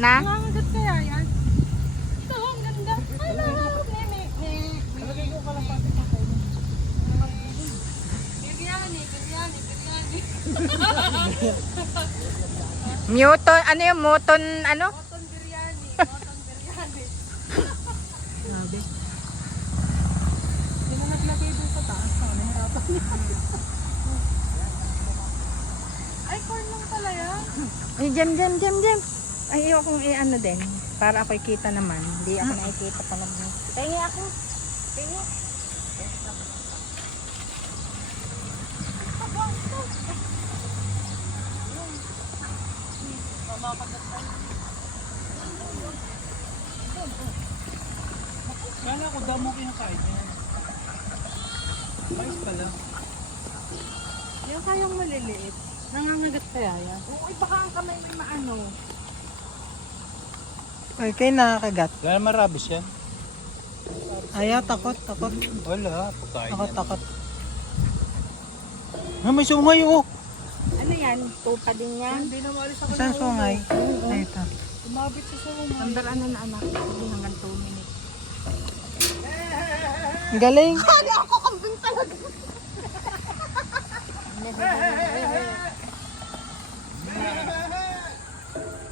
Na? Nangangagat kaya yan? Ito, ang ganda. Hala, Lagay ko kalapati sa kayo. biryani. Muton, ano yung muton, ano? Moton biryani. Grabe. Hindi na naglagay doon sa taas. Nahirapan niya. Ay, corn lang pala yan. Ay, Jem. Ay, ayokong i-ano din. Para ako'y kita naman. Hindi ako nakikita pa lang. Tingi ako. Tingi. Kala ko daw mo kinakain yan. Mais pala. Yung kayang maliliit. Nangangagat kaya yan? Oo, baka ang kamay may maano. Ay, kayo nakakagat. Wala marabis yan. Ayaw, takot. Wala, pagkain yan. Takot. Ah, may sungay oh. Ano yan? Tupa din yan? Hindi na maalis ako. Saan sungay? Ay, ito. Umabit sa sungay. Under ano na anak? Hindi hanggang 2 minutes. Galing. Kala ako kambing talaga.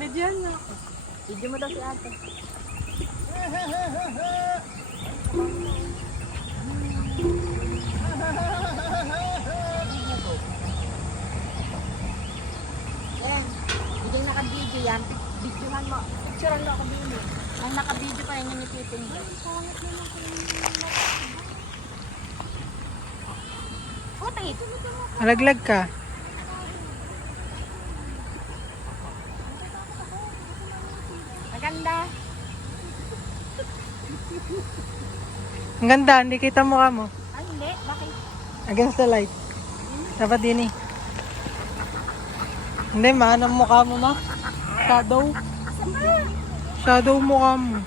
Medyan na. Video mo daw si ate. Yan. Hindi naka-video yan. Videohan mo. Picturean mo ako din eh. Ang naka-video pa yan yung ipipin. Puti. Alaglag ka. Maganda. Ang ganda, hindi kita mukha mo. Ay, hindi. Bakit? Against the light. Dapat din eh. Hindi, maano mukha mo ma? Shadow. Shadow mukha mo.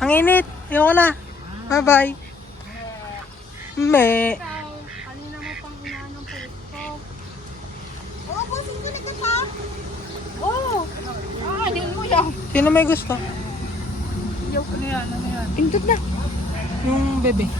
Ang init. Ayoko na. Bye-bye. Me. Ikaw, kanina mo pang inaanong puto. Oo, busing ko na ka. Oo. Ah, hindi mo yan. Sino may gusto? Ano yan? Pindot na. Yung bebe.